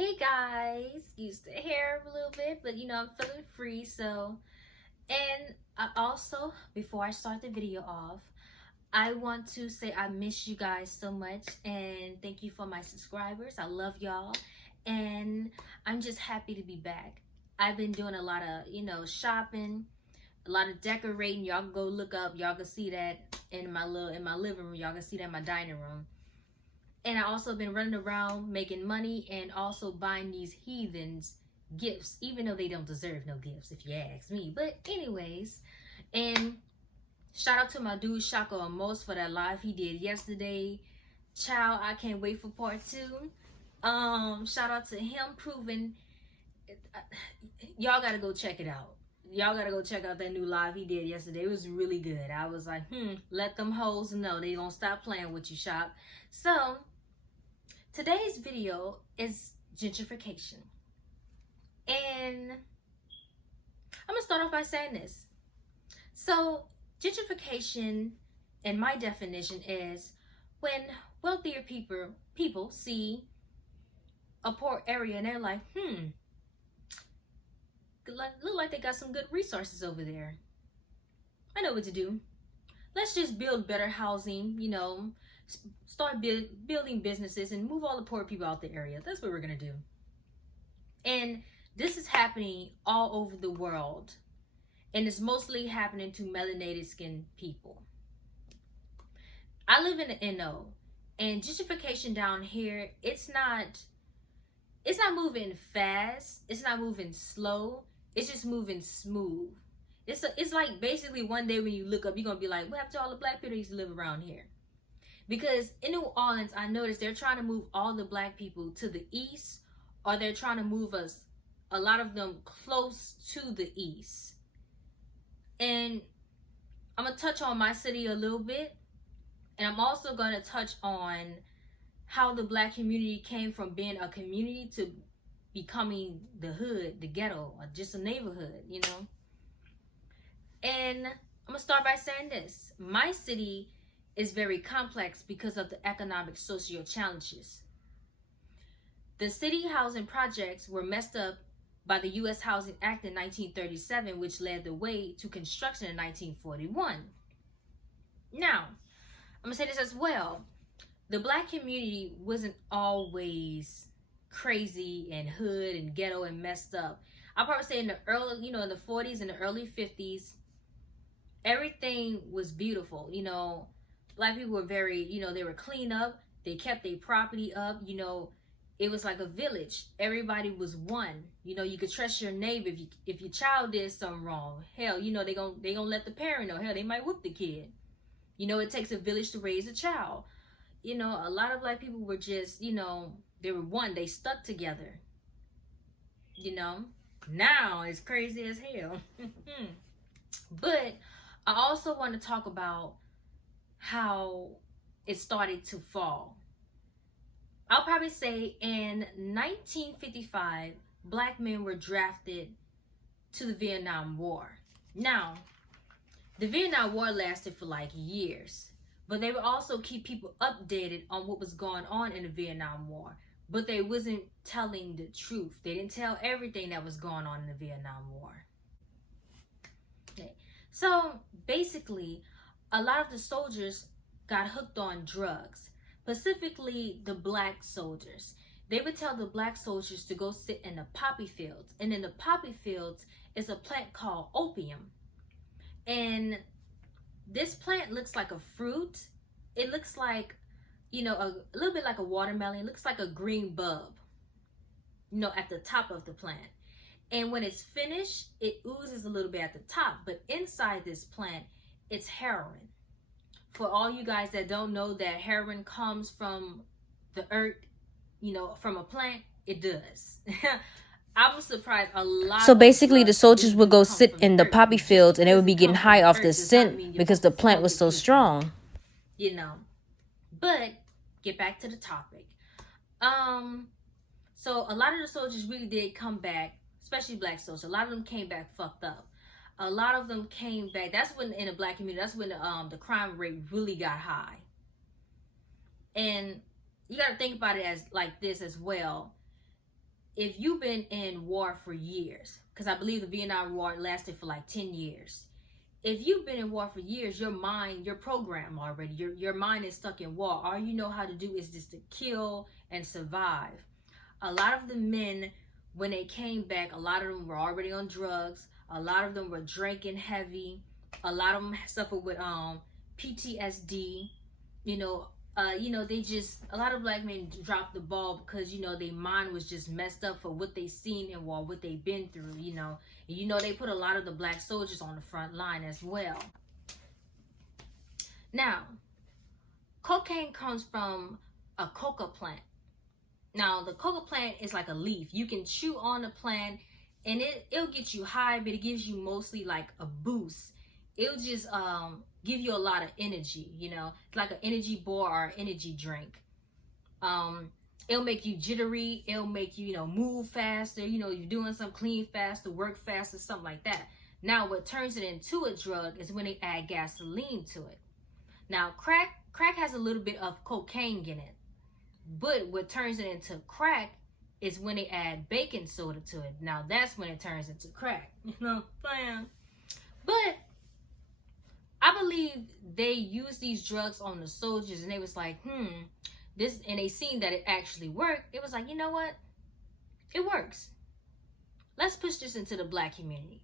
Hey guys, used the hair a little bit, but I'm feeling free. And I also, before I start the video off, I want to say I miss you guys so much and thank you for my subscribers. I love y'all and I'm just happy to be back. I've been doing a lot of, shopping, a lot of decorating. Y'all can go look up, y'all can see that in my living room, y'all can see that in my dining room. And I also been running around making money and also buying these heathens gifts, even though they don't deserve no gifts, if you ask me. But anyways, and shout out to my dude Shaka Amos for that live he did yesterday. Child, I can't wait for part 2. Shout out to him proving y'all gotta go check it out. Y'all gotta go check out that new live he did yesterday. It was really good. I was like, let them hoes know they gonna stop playing with you, Shop. So today's video is gentrification. And I'm gonna start off by saying this. So gentrification, in my definition, is when wealthier people see a poor area and they're like, look like they got some good resources over there. I know what to do. Let's just build better housing, start building businesses and move all the poor people out the area. That's what we're gonna do. And this is happening all over the world. And it's mostly happening to melanated skinned people. I live in the NO, and gentrification down here, it's not moving fast, it's not moving slow, it's just moving smooth. It's like basically one day when you look up, you're gonna be like, what happened to all the black people that used to live around here? Because in New Orleans, I noticed they're trying to move all the black people to the east, or they're trying to move us, a lot of them, close to the east. And I'm gonna touch on my city a little bit, and I'm also gonna touch on how the black community came from being a community to becoming the hood, the ghetto, or just a neighborhood, And I'm gonna start by saying this. My city is very complex because of the economic social challenges. The city housing projects were messed up by the U.S. Housing Act in 1937, which led the way to construction in 1941. Now, I'm gonna say this as well. The black community wasn't always crazy and hood and ghetto and messed up. I'll probably say in the early, in the 40s and the early 50s, everything was beautiful. Black people were very, they were clean up. They kept their property up. It was like a village. Everybody was one. You could trust your neighbor. If your child did something wrong, hell, they gonna let the parent know. Hell, they might whoop the kid. It takes a village to raise a child. A lot of black people were just, they were one. They stuck together. Now it's crazy as hell. But I also want to talk about how it started to fall. I'll probably say in 1955, black men were drafted to the Vietnam War. Now, the Vietnam War lasted for like years, but they would also keep people updated on what was going on in the Vietnam War, but they wasn't telling the truth. They didn't tell everything that was going on in the Vietnam War. Okay. So basically, a lot of the soldiers got hooked on drugs. Specifically the black soldiers. They would tell the black soldiers to go sit in the poppy fields. And in the poppy fields is a plant called opium. And this plant looks like a fruit. It looks like, a little bit like a watermelon. It looks like a green bulb, at the top of the plant. And when it's finished, it oozes a little bit at the top. But inside this plant, it's heroin. For all you guys that don't know that heroin comes from the earth, from a plant, it does. I'm surprised a lot. So basically, the soldiers would go sit in the poppy fields and they would be getting high off the scent because the plant was so strong. But get back to the topic. So a lot of the soldiers really did come back, especially black soldiers. A lot of them came back fucked up. A lot of them came back. That's when in the black community, that's when the crime rate really got high. And you got to think about it as like this as well. if you've been in war for years, because I believe the Vietnam War lasted for like 10 years. If you've been in war for years, your mind, your program already, your mind is stuck in war. All you know how to do is just to kill and survive. A lot of the men, when they came back, a lot of them were already on drugs. A lot of them were drinking heavy. A lot of them suffered with PTSD. They just, a lot of black men dropped the ball because, their mind was just messed up for what they seen in war, what they've been through, And, they put a lot of the black soldiers on the front line as well. Now, cocaine comes from a coca plant. Now, the coca plant is like a leaf. You can chew on the plant and it'll get you high, but it gives you mostly like a boost. It'll just give you a lot of energy, It's like an energy bar or an energy drink. It'll make you jittery. It'll make you, move faster. You're doing something, clean faster, work faster, something like that. Now, what turns it into a drug is when they add gasoline to it. Now, crack has a little bit of cocaine in it. But what turns it into crack is when they add baking soda to it. Now, that's when it turns into crack. But I believe they used these drugs on the soldiers and they was like, this, and they seen that it actually worked. It was like, you know what? It works. Let's push this into the black community.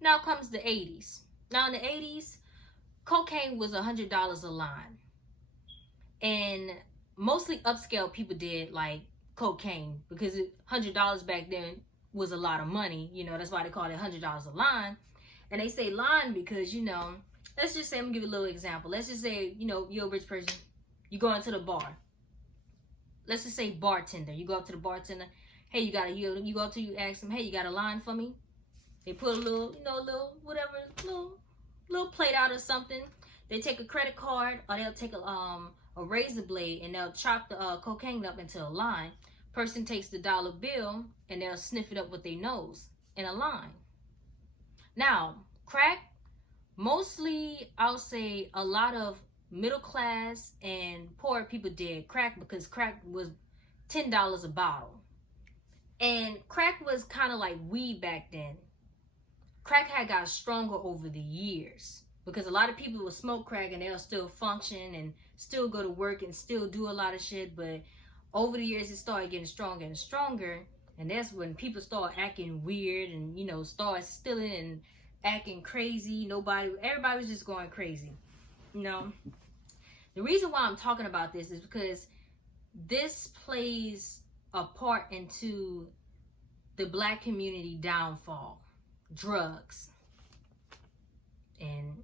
Now comes the 80s. Now in the 80s, cocaine was $100 a line. And mostly upscale people did like cocaine because $100 back then was a lot of money. That's why they call it $100 a line. And they say line because, let's just say, I'm gonna give you a little example. Let's just say, you're a rich person. You go into the bar. Let's just say bartender. You go up to the bartender. Hey, you go up to you ask them, hey, you got a line for me? They put a little, little plate out or something. They take a credit card or they'll take a razor blade and they'll chop the cocaine up into a line. Person takes the dollar bill and they'll sniff it up with their nose in a line. Now, crack, mostly I'll say a lot of middle class and poor people did crack because crack was $10 a bottle. And crack was kind of like weed back then. Crack had got stronger over the years because a lot of people will smoke crack and they'll still function and still go to work and still do a lot of shit. But over the years, it started getting stronger and stronger. And that's when people start acting weird and, start stealing and acting crazy. Everybody was just going crazy. The reason why I'm talking about this is because this plays a part into the black community downfall. Drugs. And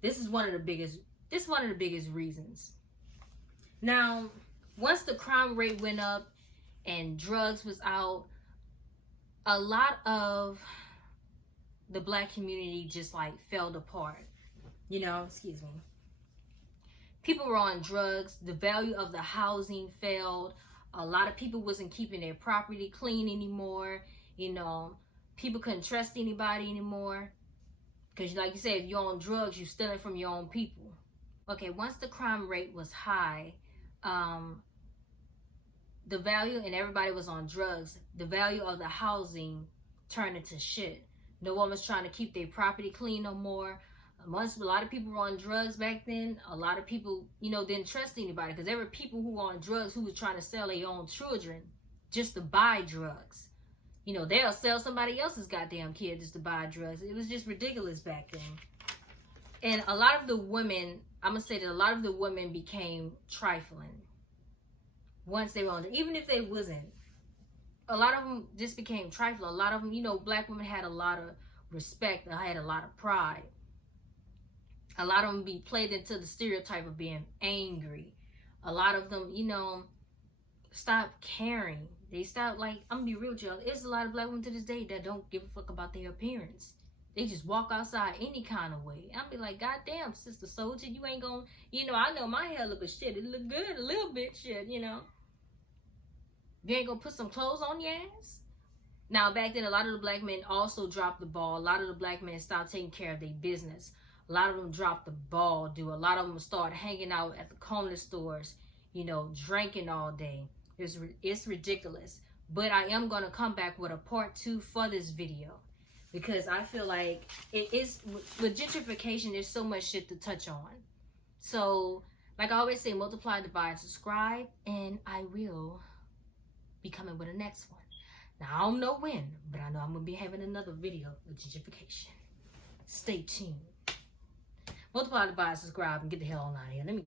this is one of the biggest reasons. Now, once the crime rate went up and drugs was out, a lot of the black community just like fell apart. Excuse me. People were on drugs. The value of the housing failed. A lot of people wasn't keeping their property clean anymore. People couldn't trust anybody anymore. Because like you said, if you're on drugs, you're stealing from your own people. Okay, once the crime rate was high, the value, and everybody was on drugs, the value of the housing turned into shit. No one was trying to keep their property clean no more. Once a lot of people were on drugs back then, a lot of people, didn't trust anybody because there were people who were on drugs who were trying to sell their own children just to buy drugs. They'll sell somebody else's goddamn kid just to buy drugs. It was just ridiculous back then. And a lot of the women, I'm going to say that a lot of the women became trifling once they were on, even if they wasn't. A lot of them just became trifling. A lot of them, black women had a lot of respect. They had a lot of pride. A lot of them be played into the stereotype of being angry. A lot of them, stopped caring. They stopped, I'm gonna be real with y'all. There's a lot of black women to this day that don't give a fuck about their appearance. They just walk outside any kind of way. I'll be like, God damn, sister soldier, you ain't gonna, I know my hair look, but shit, it look good a little bit, shit, You ain't gonna put some clothes on your ass? Now, back then, a lot of the black men also dropped the ball. A lot of the black men stopped taking care of their business. A lot of them dropped the ball, dude. A lot of them started hanging out at the corner stores, drinking all day. It's ridiculous. But I am going to come back with a part 2 for this video. Because I feel like it is, with gentrification, there's so much shit to touch on. So, like I always say, multiply, divide, subscribe. And I will be coming with the next one. Now, I don't know when, but I know I'm going to be having another video with gentrification. Stay tuned. Multiply, divide, subscribe, and get the hell on out of here. Let me